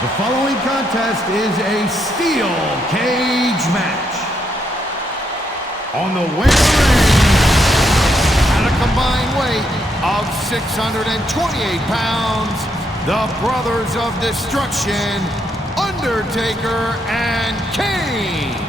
The following contest is a steel cage match. On the way to the ring, at a combined weight of 628 pounds, the Brothers of Destruction, Undertaker and Kane.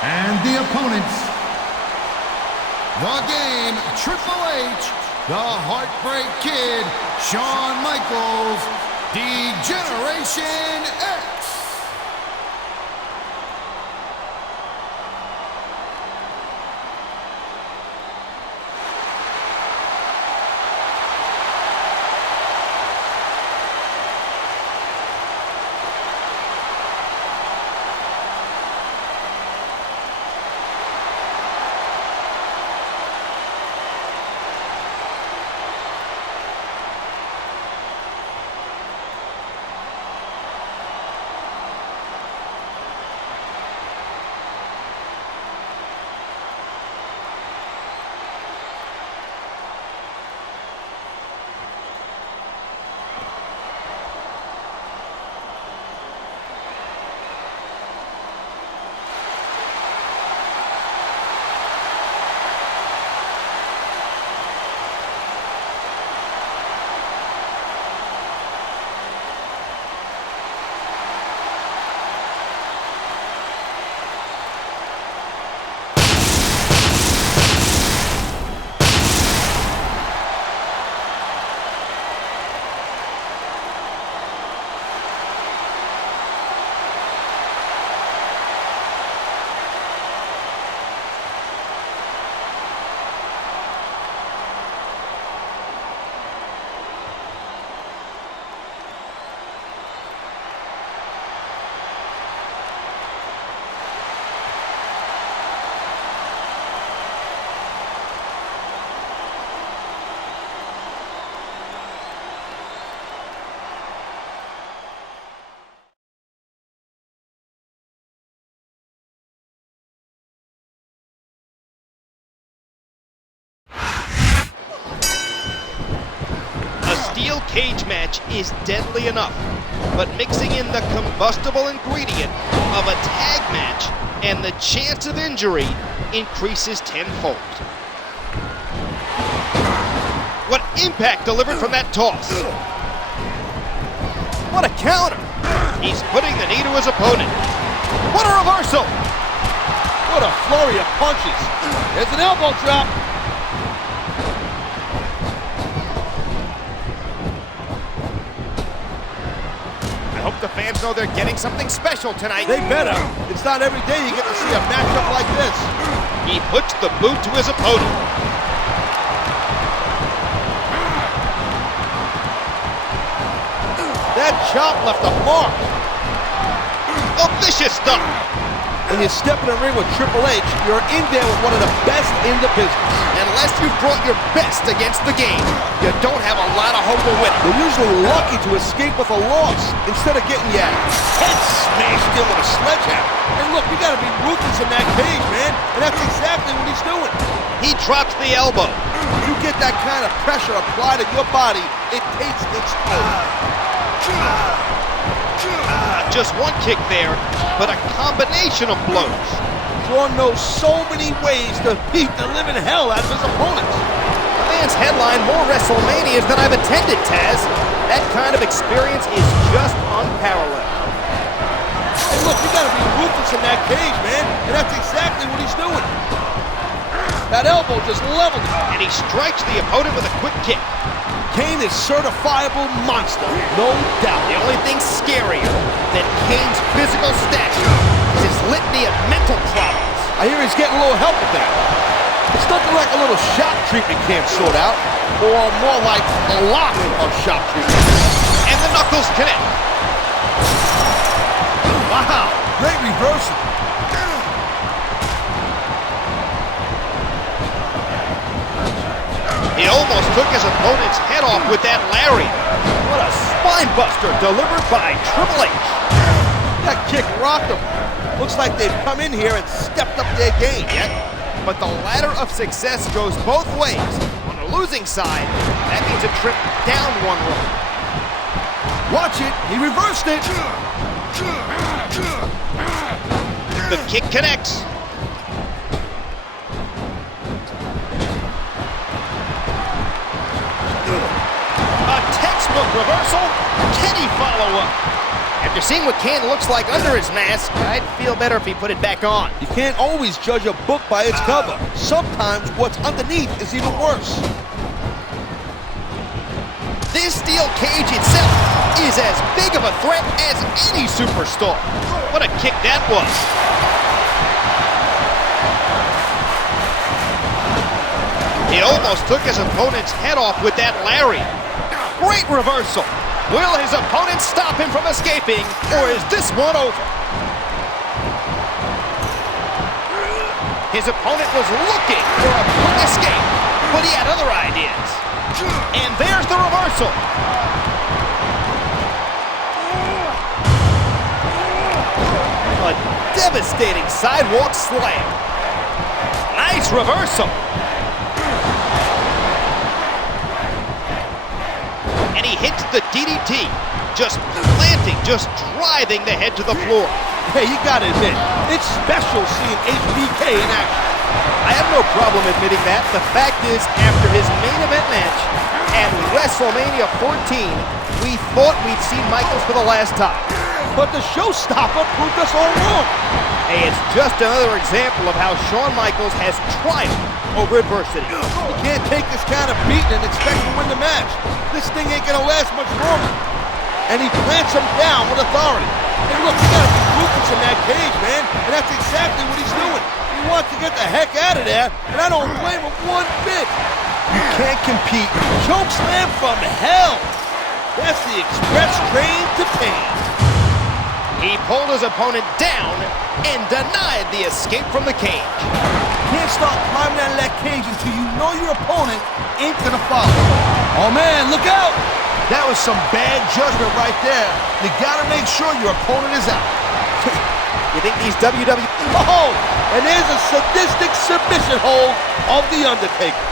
And the opponents, the Game, Triple H, the Heartbreak Kid, Shawn Michaels, D-Generation X. Steel cage match is deadly enough, but mixing in the combustible ingredient of a tag match and the chance of injury increases tenfold. What impact delivered from that toss! What a counter! He's putting the knee to his opponent. What a reversal! What a flurry of punches! There's an elbow drop! I hope the fans know they're getting something special tonight. They better. It's not every day you get to see a matchup like this. He puts the boot to his opponent. That chop left a mark. A vicious stomp. When you step in the ring with Triple H, you're in there with one of the best in the business. Unless you've brought your best against the game, you don't have a lot of hope of winning. You're usually lucky to escape with a loss instead of getting your head smashed in with a sledgehammer. And look, you gotta be ruthless in that cage, man. And that's exactly what he's doing. He drops the elbow. You get that kind of pressure applied to your body, it takes its toll. Not just one kick there, but a combination of blows. Shawn knows so many ways to beat the living hell out of his opponents. The man's headlined more WrestleManias than I've attended, Taz. That kind of experience is just unparalleled. Hey, look, you gotta be ruthless in that cage, man. And that's exactly what he's doing. That elbow just leveled him. And he strikes the opponent with a quick kick. Kane is certifiable monster, no doubt. The only thing scarier than Kane's physical stature is his litany of mental problems. I hear he's getting a little help with that. It's nothing like a little shock treatment can't sort out, or more like a lot of shock treatment. And the knuckles connect. Wow, great reversal. He almost took his opponent's head off with that lariat. What a spine buster delivered by Triple H. That kick rocked him. Looks like they've come in here and stepped up their game. Yet, but the ladder of success goes both ways. On the losing side, that means a trip down one road. Watch it, he reversed it. The kick connects. A textbook reversal. Can he follow up? After seeing what Kane looks like under his mask, I'd feel better if he put it back on. You can't always judge a book by its cover. Sometimes what's underneath is even worse. This steel cage itself is as big of a threat as any superstar. What a kick that was. He almost took his opponent's head off with that lariat. Great reversal. Will his opponent stop him from escaping, or is this one over? His opponent was looking for a quick escape, but he had other ideas. And there's the reversal. A devastating sidewalk slam. Nice reversal. And he hits the DDT, just planting, just driving the head to the floor. Hey, you gotta admit, it's special seeing HBK in action. I have no problem admitting that. The fact is, after his main event match at WrestleMania 14, we thought we'd see Michaels for the last time. But the showstopper proved us all wrong. Hey, it's just another example of how Shawn Michaels has triumphed over adversity. You can't take this kind of beating and expect to win the match. This thing ain't gonna last much longer. And he plants him down with authority. Hey, look, you gotta be ruthless in that cage, man. And that's exactly what he's doing. He wants to get the heck out of there, and I don't blame him one bit. You can't compete. Choke slam from hell. That's the express train to pain. He pulled his opponent down and denied the escape from the cage. Can't start climbing out of that cage until you know your opponent ain't gonna follow. Oh man, look out! That was some bad judgment right there. You gotta make sure your opponent is out. You think these WWE... Oh, and there's a sadistic submission hold of The Undertaker.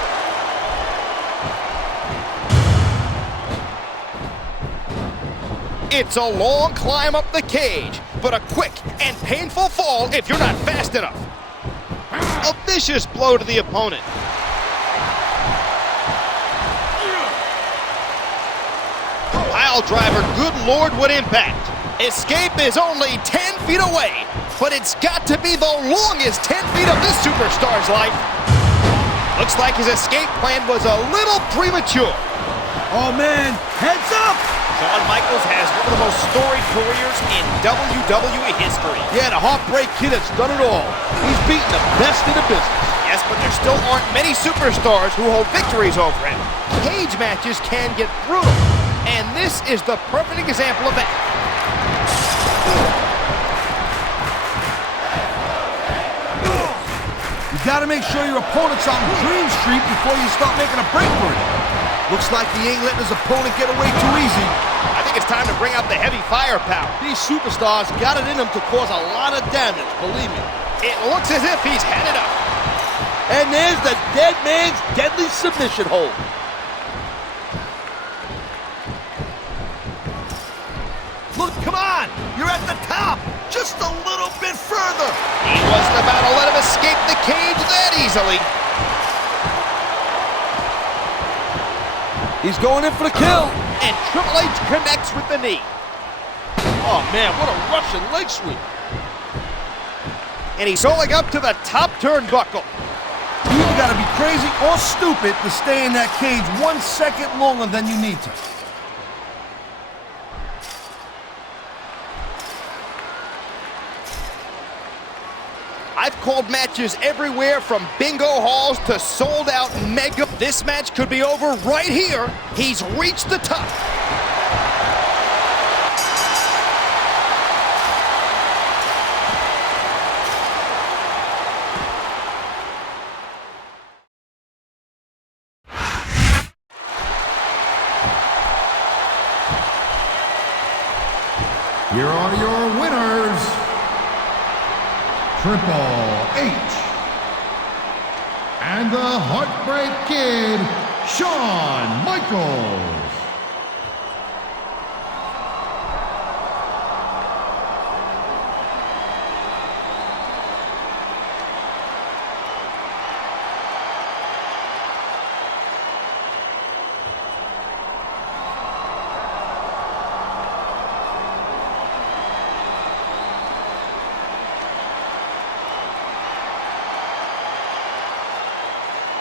It's a long climb up the cage, but a quick and painful fall if you're not fast enough. A vicious blow to the opponent. Pile driver, good Lord, what impact. Escape is only 10 feet away, but it's got to be the longest 10 feet of this superstar's life. Looks like his escape plan was a little premature. Oh man, heads up! Shawn Michaels has one of the most storied careers in WWE history. Yeah, the Heartbreak Kid has done it all. He's beaten the best in the business. Yes, but there still aren't many superstars who hold victories over him. Cage matches can get brutal, and this is the perfect example of that. You gotta make sure your opponent's on Dream Street before you start making a break for it. Looks like he ain't letting his opponent get away too easy. I think it's time to bring out the heavy firepower. These superstars got it in them to cause a lot of damage, believe me. It looks as if he's had enough. And there's the dead man's deadly submission hold. Look, come on! You're at the top! Just a little bit further! He wasn't about to let him escape the cage that easily. He's going in for the kill. And Triple H connects with the knee. Oh man, what a Russian leg sweep. And he's rolling up to the top turnbuckle. You either gotta be crazy or stupid to stay in that cage 1 second longer than you need to. I've called matches everywhere from bingo halls to sold-out mega. This match could be over right here. He's reached the top. Here are your winners, Triple H and the Heartbreak Kid, Shawn Michaels.